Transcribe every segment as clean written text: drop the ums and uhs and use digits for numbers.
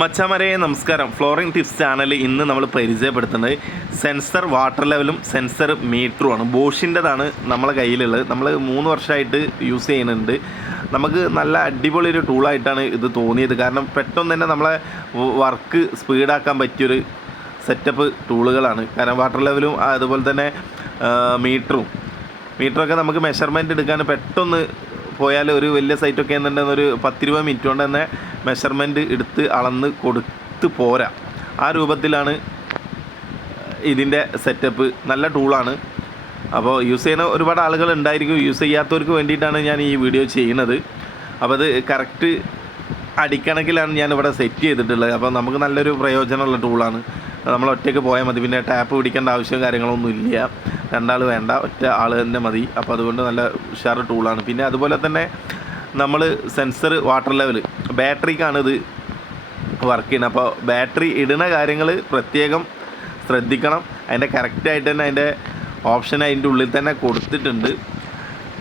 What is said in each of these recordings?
മച്ചാമരെ നമസ്കാരം. Flooring tips channel ഇന്ന് നമ്മൾ പരിചയപ്പെടുത്തുന്നത് സെൻസർ വാട്ടർ ലെവലും സെൻസർ മീറ്ററുമാണ്. ബോഷിൻ്റെതാണ് നമ്മളെ കയ്യിലുള്ളത്. നമ്മൾ 3 വർഷമായിട്ട് യൂസ് ചെയ്യുന്നുണ്ട്. നമുക്ക് നല്ല അടിപൊളി ഒരു ടൂളായിട്ടാണ് ഇത് തോന്നിയത്. കാരണം പെട്ടെന്ന് തന്നെ നമ്മളെ വർക്ക് സ്പീഡാക്കാൻ പറ്റിയൊരു സെറ്റപ്പ് ടൂളുകളാണ്. കാരണം വാട്ടർ ലെവലും അതുപോലെ തന്നെ മീറ്ററൊക്കെ നമുക്ക് മെഷർമെൻറ്റ് എടുക്കാൻ പെട്ടെന്ന് പോയാൽ ഒരു വലിയ സൈറ്റൊക്കെ എന്നുണ്ടെങ്കിൽ ഒരു 10-20 മിനിറ്റ് കൊണ്ട് തന്നെ മെഷർമെൻറ്റ് എടുത്ത് അളന്ന് കൊടുത്ത് പോരാ. ആ രൂപത്തിലാണ് ഇതിൻ്റെ സെറ്റപ്പ്. നല്ല ടൂളാണ്. അപ്പോൾ യൂസ് ചെയ്യുന്ന ഒരുപാട് ആളുകൾ ഉണ്ടായിരിക്കും. യൂസ് ചെയ്യാത്തവർക്ക് വേണ്ടിയിട്ടാണ് ഞാൻ ഈ വീഡിയോ ചെയ്യുന്നത്. അപ്പോൾ അത് കറക്റ്റ് അടിക്കണക്കിലാണ് ഞാനിവിടെ സെറ്റ് ചെയ്തിട്ടുള്ളത്. അപ്പോൾ നമുക്ക് നല്ലൊരു പ്രയോജനമുള്ള ടൂളാണ്. നമ്മൾ ഒറ്റയ്ക്ക് പോയാൽ മതി. പിന്നെ ടാപ്പ് പിടിക്കേണ്ട ആവശ്യം കാര്യങ്ങളൊന്നും ഇല്ല. 2 ആൾ വേണ്ട, ഒറ്റ ആൾ തന്നെ മതി. അപ്പോൾ അതുകൊണ്ട് നല്ല ഉഷാർ ടൂളാണ്. പിന്നെ അതുപോലെ തന്നെ നമ്മൾ സെൻസർ വാട്ടർ ലെവൽ ബാറ്ററിക്കാണ് ഇത് വർക്ക് ചെയ്യുന്നത്. അപ്പോൾ ബാറ്ററി ഇടുന്ന കാര്യങ്ങൾ പ്രത്യേകം ശ്രദ്ധിക്കണം. അതിൻ്റെ കറക്റ്റായിട്ട് തന്നെ അതിൻ്റെ ഓപ്ഷൻ അതിൻ്റെ ഉള്ളിൽ തന്നെ കൊടുത്തിട്ടുണ്ട്.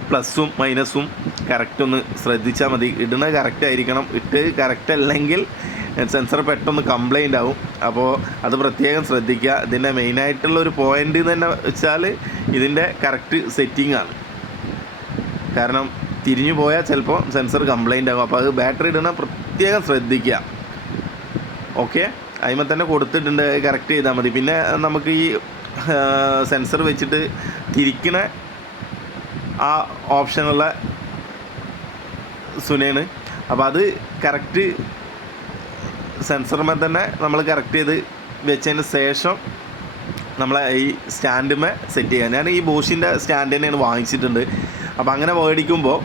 പ്ലസ്സും മൈനസും കറക്റ്റ് ഒന്ന് ശ്രദ്ധിച്ചാൽ മതി. ഇടുന്ന കറക്റ്റായിരിക്കണം. ഇട്ട് കറക്റ്റ് അല്ലെങ്കിൽ സെൻസർ പെട്ടെന്ന് കംപ്ലൈൻ്റ് ആവും. അപ്പോൾ അത് പ്രത്യേകം ശ്രദ്ധിക്കുക. ഇതിൻ്റെ മെയിനായിട്ടുള്ളൊരു പോയിൻ്റ് തന്നെ വെച്ചാൽ ഇതിൻ്റെ കറക്റ്റ് സെറ്റിംഗ് ആണ്. കാരണം തിരിഞ്ഞു പോയാൽ ചിലപ്പോൾ സെൻസർ കംപ്ലൈൻ്റ് ആകും. അപ്പോൾ അത് ബാറ്ററി ഇടുന്ന പ്രത്യേകം ശ്രദ്ധിക്കുക. ഓക്കെ, അതിന്മേൽ തന്നെ കൊടുത്തിട്ടുണ്ട്. കറക്റ്റ് ചെയ്താൽ മതി. പിന്നെ നമുക്ക് ഈ സെൻസർ വെച്ചിട്ട് തിരിക്കണ ആ ഓപ്ഷനുള്ള സുനയാണ്. അപ്പോൾ അത് കറക്റ്റ് സെൻസറുമേ തന്നെ നമ്മൾ കറക്റ്റ് ചെയ്ത് വെച്ചതിന് ശേഷം നമ്മളെ ഈ സ്റ്റാൻഡുമേ സെറ്റ് ചെയ്യാൻ. ഞാൻ ഈ ബോഷിൻ്റെ സ്റ്റാൻഡ് തന്നെയാണ് വാങ്ങിച്ചിട്ടുണ്ട്. അപ്പോൾ അങ്ങനെ മേടിക്കുമ്പോൾ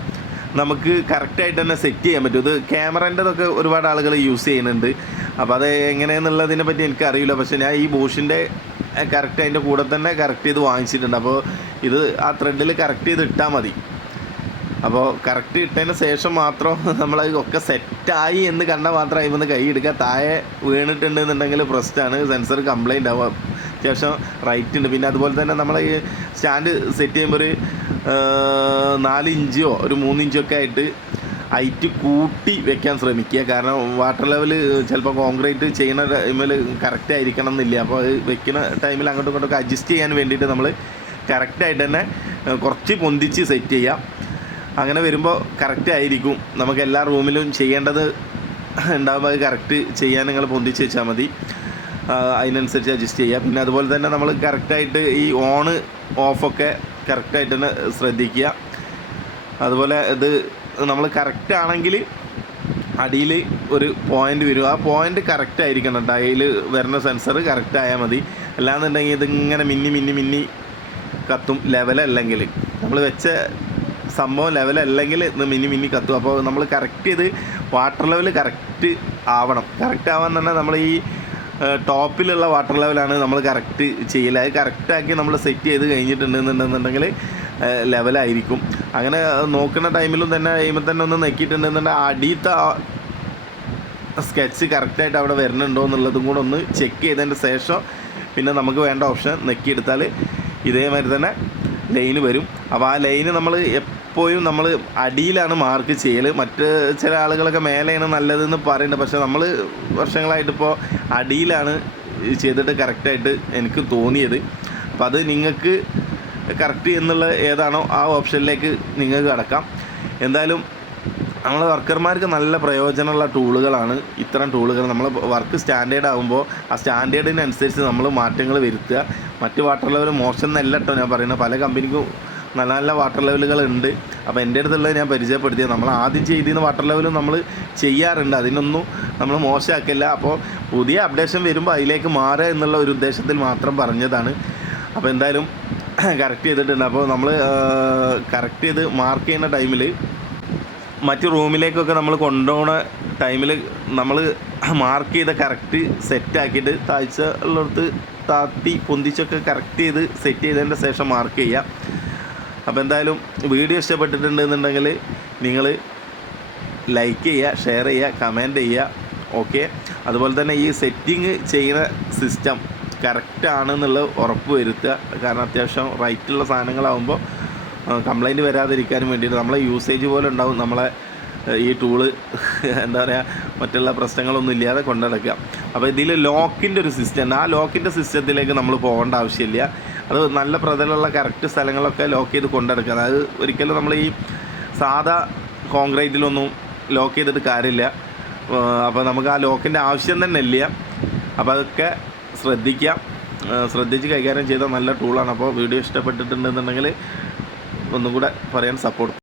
നമുക്ക് കറക്റ്റായിട്ട് തന്നെ സെറ്റ് ചെയ്യാൻ പറ്റും. ഇത് ക്യാമറേൻ്റെതൊക്കെ ഒരുപാട് ആളുകൾ യൂസ് ചെയ്യുന്നുണ്ട്. അപ്പോൾ അത് എങ്ങനെയെന്നുള്ളതിനെ പറ്റി എനിക്കറിയില്ല. പക്ഷേ ഞാൻ ഈ ബോഷിൻ്റെ കറക്റ്റ് അതിൻ്റെ കൂടെ തന്നെ കറക്റ്റ് ചെയ്ത് വാങ്ങിച്ചിട്ടുണ്ട്. അപ്പോൾ ഇത് ആ ത്രെഡിൽ കറക്റ്റ് ചെയ്ത് ഇട്ടാൽ മതി. അപ്പോൾ കറക്റ്റ് ഇട്ടതിന് ശേഷം മാത്രം നമ്മൾ ഒക്കെ സെറ്റായി എന്ന് കണ്ടാൽ മാത്രം അതിൽ കൈ എടുക്കുക. താഴെ വീണിട്ടുണ്ടെന്നുണ്ടെങ്കിൽ പ്രശ്നമാണ്. സെൻസർ കംപ്ലൈൻ്റ് ആവും. അത്യാവശ്യം റൈറ്റ് ഉണ്ട്. പിന്നെ അതുപോലെ തന്നെ നമ്മൾ ഈ സ്റ്റാൻഡ് സെറ്റ് ചെയ്യുമ്പോൾ ഒരു 4 ഇഞ്ചോ ഒരു 3 ഇഞ്ചൊക്കെ ആയിട്ട് ഹൈറ്റ് കൂട്ടി വെക്കാൻ ശ്രമിക്കുക. കാരണം വാട്ടർ ലെവൽ ചിലപ്പോൾ കോൺക്രീറ്റ് ചെയ്യുന്ന ടൈമിൽ കറക്റ്റ് ആയിരിക്കണം എന്നില്ല. അപ്പോൾ അത് വെക്കുന്ന ടൈമിൽ അങ്ങോട്ടും ഇങ്ങോട്ടൊക്കെ അഡ്ജസ്റ്റ് ചെയ്യാൻ വേണ്ടിയിട്ട് നമ്മൾ കറക്റ്റായിട്ട് തന്നെ കുറച്ച് പൊന്തിച്ച് സെറ്റ് ചെയ്യാം. അങ്ങനെ വരുമ്പോൾ കറക്റ്റ് ആയിരിക്കും. നമുക്ക് എല്ലാ റൂമിലും ചെയ്യേണ്ടത് ഉണ്ടാകുമ്പോൾ അത് കറക്റ്റ് ചെയ്യാൻ നിങ്ങൾ പൊന്തിച്ച് വെച്ചാൽ മതി. അതിനനുസരിച്ച് അഡ്ജസ്റ്റ് ചെയ്യുക. പിന്നെ അതുപോലെ തന്നെ നമ്മൾ കറക്റ്റായിട്ട് ഈ ഓണ് ഓഫൊക്കെ കറക്റ്റായിട്ട് തന്നെ ശ്രദ്ധിക്കുക. അതുപോലെ ഇത് നമ്മൾ കറക്റ്റ് ആണെങ്കിൽ അടിയിൽ ഒരു പോയിൻ്റ് വരും. ആ പോയിൻ്റ് കറക്റ്റ് ആയിരിക്കണം. അതിൽ വരുന്ന സെൻസർ കറക്റ്റ് ആയാൽ മതി. അല്ലാന്നുണ്ടെങ്കിൽ ഇതിങ്ങനെ മിന്നി കത്തും. ലെവലല്ലെങ്കിൽ നമ്മൾ വെച്ച സംഭവം ലെവലല്ലെങ്കിൽ ഇത് മിന്നി കത്തും. അപ്പോൾ നമ്മൾ കറക്റ്റ് ചെയ്ത് വാട്ടർ ലെവൽ കറക്റ്റ് ആവണം. കറക്റ്റ് ആവാൻ തന്നെ നമ്മൾ ഈ ടോപ്പിലുള്ള വാട്ടർ ലെവലാണ് നമ്മൾ കറക്റ്റ് ചെയ്യില്ല. അത് കറക്റ്റാക്കി നമ്മൾ സെറ്റ് ചെയ്ത് കഴിഞ്ഞിട്ടുണ്ടെന്നുണ്ടെന്നുണ്ടെങ്കിൽ ലെവലായിരിക്കും. അങ്ങനെ നോക്കുന്ന ടൈമിലും തന്നെ കഴിയുമ്പോൾ തന്നെ ഒന്ന് നെക്കിയിട്ടുണ്ടെന്നുണ്ടെങ്കിൽ അടിയത്തെ സ്കെച്ച് കറക്റ്റായിട്ട് അവിടെ വരുന്നുണ്ടോ എന്നുള്ളതും കൂടെ ഒന്ന് ചെക്ക് ചെയ്തതിൻ്റെ ശേഷം പിന്നെ നമുക്ക് വേണ്ട ഓപ്ഷൻ നെക്കിയെടുത്താൽ ഇതേമാതിരി തന്നെ ലൈന് വരും. അപ്പോൾ ആ ലൈന് നമ്മൾ എപ്പോഴും നമ്മൾ അടിയിലാണ് മാർക്ക് ചെയ്യൽ. മറ്റ് ചില ആളുകളൊക്കെ മേലെയാണ് നല്ലതെന്ന് പറയുന്നുണ്ട്. പക്ഷേ നമ്മൾ വർഷങ്ങളായിട്ടിപ്പോൾ അടിയിലാണ് ചെയ്തിട്ട് കറക്റ്റായിട്ട് എനിക്ക് തോന്നിയത്. അപ്പോൾ അത് നിങ്ങൾക്ക് കറക്റ്റ് എന്നുള്ള ഏതാണോ ആ ഓപ്ഷനിലേക്ക് നിങ്ങൾക്ക് കടക്കാം. എന്തായാലും നമ്മൾ വർക്കർമാർക്ക് നല്ല പ്രയോജനമുള്ള ടൂളുകളാണ് ഇത്തരം ടൂളുകൾ. നമ്മൾ വർക്ക് സ്റ്റാൻഡേർഡ് ആകുമ്പോൾ ആ സ്റ്റാൻഡേർഡിനനുസരിച്ച് നമ്മൾ മാറ്റങ്ങൾ വരുത്തുക. മറ്റ് വാട്ടർ ലെവൽ മോശം എന്നല്ല കേട്ടോ ഞാൻ പറയുന്നത്. പല കമ്പനിക്കും നല്ല നല്ല വാട്ടർ ലെവലുകളുണ്ട്. അപ്പോൾ എൻ്റെ അടുത്തുള്ളത് ഞാൻ പരിചയപ്പെടുത്തിയത്. നമ്മൾ ആദ്യം ചെയ്തിരുന്ന വാട്ടർ ലെവലും നമ്മൾ ചെയ്യാറുണ്ട്. അതിനൊന്നും നമ്മൾ മോശമാക്കില്ല. അപ്പോൾ പുതിയ അപ്ഡേഷൻ വരുമ്പോൾ അതിലേക്ക് മാറുക എന്നുള്ള ഒരു ഉദ്ദേശത്തിൽ മാത്രം പറഞ്ഞതാണ്. അപ്പോൾ എന്തായാലും കറക്റ്റ് ചെയ്തിട്ടുണ്ട്. അപ്പോൾ നമ്മൾ കറക്റ്റ് ചെയ്ത് മാർക്ക് ചെയ്യുന്ന ടൈമിൽ മറ്റ് റൂമിലേക്കൊക്കെ നമ്മൾ കൊണ്ടുപോകുന്ന ടൈമിൽ നമ്മൾ മാർക്ക് ചെയ്ത കറക്റ്റ് സെറ്റാക്കിയിട്ട് താഴ്ച ഉള്ളിടത്ത് താത്തി പൊന്തിച്ചൊക്കെ കറക്റ്റ് ചെയ്ത് സെറ്റ് ചെയ്തതിൻ്റെ ശേഷം മാർക്ക് ചെയ്യുക. അപ്പോൾ എന്തായാലും വീഡിയോ ഇഷ്ടപ്പെട്ടിട്ടുണ്ടെന്നുണ്ടെങ്കിൽ നിങ്ങൾ ലൈക്ക് ചെയ്യുക, ഷെയർ ചെയ്യുക, കമൻറ്റ് ചെയ്യുക. ഓക്കെ, അതുപോലെ തന്നെ ഈ സെറ്റിങ് ചെയ്യുന്ന സിസ്റ്റം കറക്റ്റ് ആണെന്നുള്ളത് ഉറപ്പ് വരുത്തുക. കാരണം അത്യാവശ്യം റൈറ്റുള്ള സാധനങ്ങളാകുമ്പോൾ കംപ്ലൈൻറ്റ് വരാതിരിക്കാനും വേണ്ടിയിട്ട് നമ്മളെ യൂസേജ് പോലെ ഉണ്ടാവും. നമ്മളെ ഈ ടൂള് എന്താ പറയുക മറ്റുള്ള പ്രശ്നങ്ങളൊന്നും ഇല്ലാതെ കൊണ്ടു നടക്കുക. അപ്പോൾ ഇതിൽ ലോക്കിൻ്റെ ഒരു സിസ്റ്റം ഉണ്ട്. ആ ലോക്കിൻ്റെ സിസ്റ്റത്തിലേക്ക് നമ്മൾ പോകേണ്ട ആവശ്യമില്ല. അത് നല്ല പ്രതലമുള്ള കറക്റ്റ് സ്ഥലങ്ങളൊക്കെ ലോക്ക് ചെയ്ത് കൊണ്ടെടുക്കുക. അതായത് ഒരിക്കലും നമ്മൾ ഈ സാധാ കോൺക്രീറ്റിലൊന്നും ലോക്ക് ചെയ്തിട്ട് കാര്യമില്ല. അപ്പോൾ നമുക്ക് ആ ലോക്കിൻ്റെ ആവശ്യം തന്നെ ഇല്ല. അപ്പോൾ അതൊക്കെ ശ്രദ്ധിച്ച് കൈകാര്യം ചെയ്ത നല്ല ടൂളാണ്. അപ്പോൾ വീഡിയോ ഇഷ്ടപ്പെട്ടിട്ടുണ്ടെന്നുണ്ടെങ്കിൽ ഒന്നും കൂടെ പറയാൻ സപ്പോർട്ട്